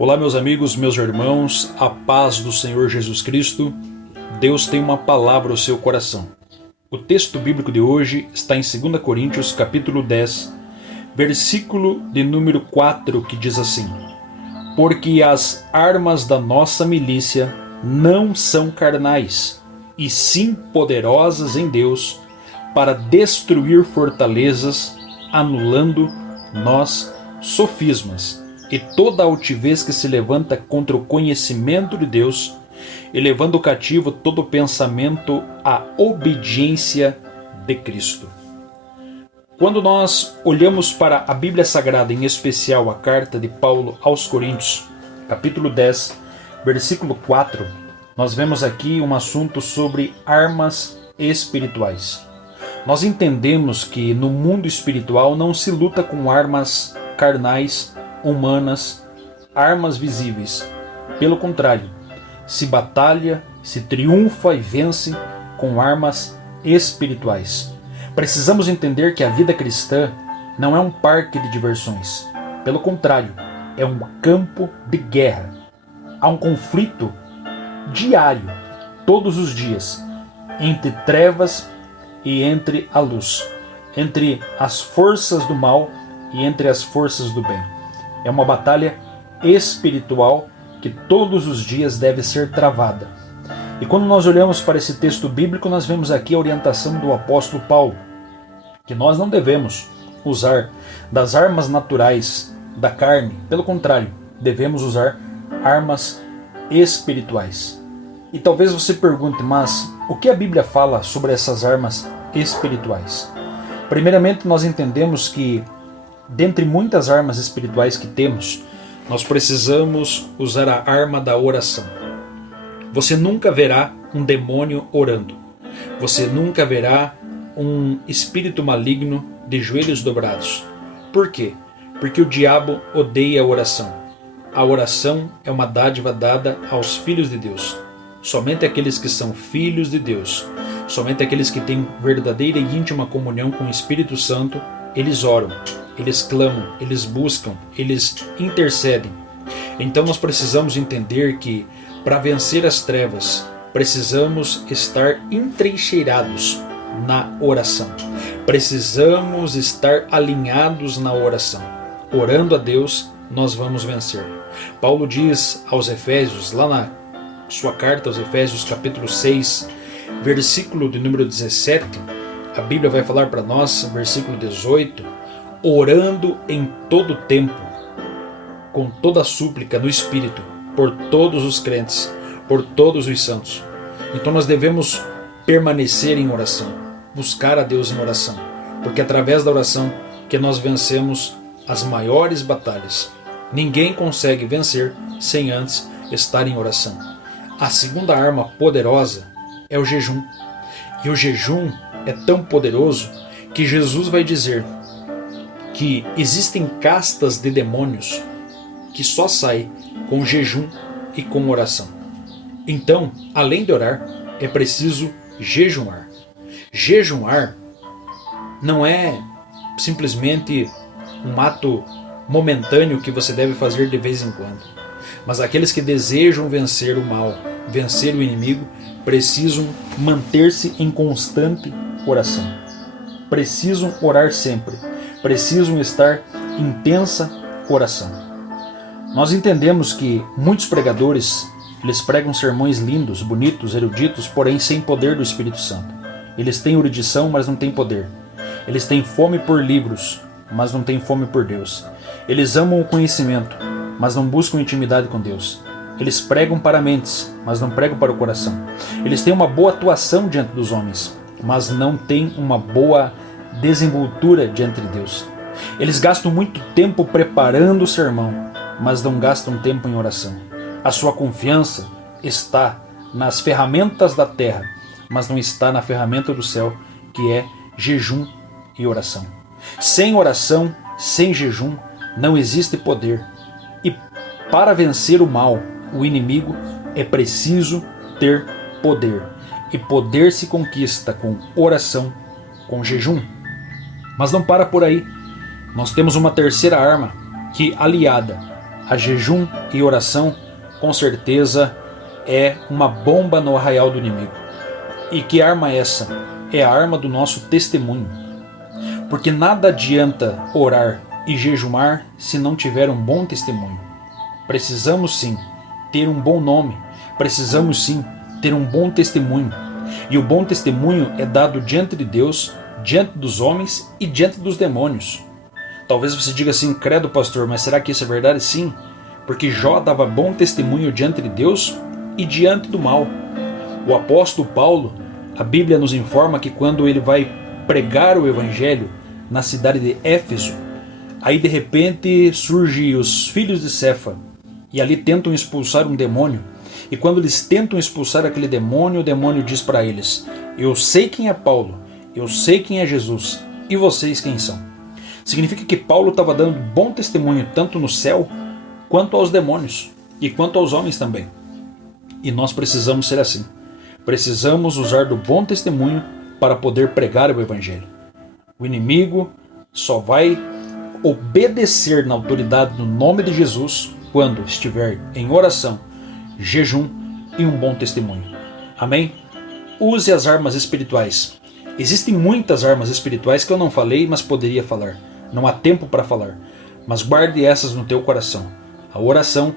Olá, meus amigos, meus irmãos, a paz do Senhor Jesus Cristo. Deus tem uma palavra ao seu coração. O texto bíblico de hoje está em 2 Coríntios, capítulo 10, versículo de número 4, que diz assim: Porque as armas da nossa milícia não são carnais, e sim poderosas em Deus, para destruir fortalezas, anulando nós sofismas e toda altivez que se levanta contra o conhecimento de Deus, e levando cativo todo pensamento à obediência de Cristo. Quando nós olhamos para a Bíblia Sagrada, em especial a carta de Paulo aos Coríntios, capítulo 10, versículo 4, nós vemos aqui um assunto sobre armas espirituais. Nós entendemos que no mundo espiritual não se luta com armas carnais, humanas, armas visíveis. Pelo contrário, se batalha, se triunfa e vence com armas espirituais. Precisamos entender que a vida cristã não é um parque de diversões. Pelo contrário, é um campo de guerra. Há um conflito diário, todos os dias, entre trevas e entre a luz, entre as forças do mal e entre as forças do bem. É uma batalha espiritual que todos os dias deve ser travada. E quando nós olhamos para esse texto bíblico, nós vemos aqui a orientação do apóstolo Paulo, que nós não devemos usar das armas naturais da carne, pelo contrário, devemos usar armas espirituais. E talvez você pergunte, mas o que a Bíblia fala sobre essas armas espirituais? Primeiramente, nós entendemos que dentre muitas armas espirituais que temos, nós precisamos usar a arma da oração. Você nunca verá um demônio orando. Você nunca verá um espírito maligno de joelhos dobrados. Por quê? Porque o diabo odeia a oração. A oração é uma dádiva dada aos filhos de Deus. Somente aqueles que são filhos de Deus, somente aqueles que têm verdadeira e íntima comunhão com o Espírito Santo, eles oram, eles clamam, eles buscam, eles intercedem. Então nós precisamos entender que para vencer as trevas, precisamos estar entrincheirados na oração. Precisamos estar alinhados na oração. Orando a Deus, nós vamos vencer. Paulo diz aos Efésios, lá na sua carta aos Efésios, capítulo 6, versículo de número 17, a Bíblia vai falar para nós, versículo 18, orando em todo tempo, com toda súplica no Espírito, por todos os crentes, por todos os santos. Então nós devemos permanecer em oração, buscar a Deus em oração, porque é através da oração que nós vencemos as maiores batalhas. Ninguém consegue vencer sem antes estar em oração. A segunda arma poderosa é o jejum. E o jejum é tão poderoso que Jesus vai dizer que existem castas de demônios que só saem com jejum e com oração. Então, além de orar, é preciso jejuar. Jejuar não é simplesmente um ato momentâneo que você deve fazer de vez em quando. Mas aqueles que desejam vencer o mal, vencer o inimigo, precisam manter-se em constante oração. Precisam orar sempre. Precisam estar em intensa oração. Nós entendemos que muitos pregadores, eles pregam sermões lindos, bonitos, eruditos, porém sem poder do Espírito Santo. Eles têm erudição, mas não têm poder. Eles têm fome por livros, mas não têm fome por Deus. Eles amam o conhecimento, mas não buscam intimidade com Deus. Eles pregam para mentes, mas não pregam para o coração. Eles têm uma boa atuação diante dos homens, mas não têm uma boa desenvoltura diante de Deus. Eles gastam muito tempo preparando o sermão, mas não gastam tempo em oração. A sua confiança está nas ferramentas da terra, mas não está na ferramenta do céu, que é jejum e oração. Sem oração, sem jejum, não existe poder. E para vencer o mal, o inimigo, é preciso ter poder. E poder se conquista com oração, com jejum. Mas não para por aí. Nós temos uma terceira arma que, aliada a jejum e oração, com certeza, é uma bomba no arraial do inimigo. E que arma é essa? É a arma do nosso testemunho. Porque nada adianta orar e jejumar se não tiver um bom testemunho. Precisamos sim ter um bom nome, precisamos sim ter um bom testemunho. E o bom testemunho é dado diante de Deus, diante dos homens e diante dos demônios. Talvez você diga assim, credo pastor, mas será que isso é verdade? Sim, porque Jó dava bom testemunho diante de Deus e diante do mal. O apóstolo Paulo, a Bíblia nos informa que quando ele vai pregar o evangelho na cidade de Éfeso, aí de repente surgem os filhos de Cefa e ali tentam expulsar um demônio. E quando eles tentam expulsar aquele demônio, o demônio diz para eles: eu sei quem é Paulo, eu sei quem é Jesus, e vocês quem são? Significa que Paulo estava dando bom testemunho tanto no céu, quanto aos demônios, e quanto aos homens também. E nós precisamos ser assim. Precisamos usar do bom testemunho para poder pregar o evangelho. O inimigo só vai obedecer na autoridade no nome de Jesus quando estiver em oração, jejum e um bom testemunho. Amém? Use as armas espirituais. Existem muitas armas espirituais que eu não falei, mas poderia falar. Não há tempo para falar. Mas guarde essas no teu coração. A oração,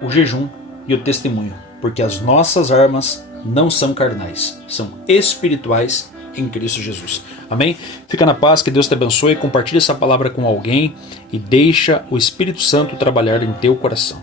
o jejum e o testemunho. Porque as nossas armas não são carnais, são espirituais em Cristo Jesus. Amém? Fica na paz, que Deus te abençoe, compartilhe essa palavra com alguém e deixa o Espírito Santo trabalhar em teu coração.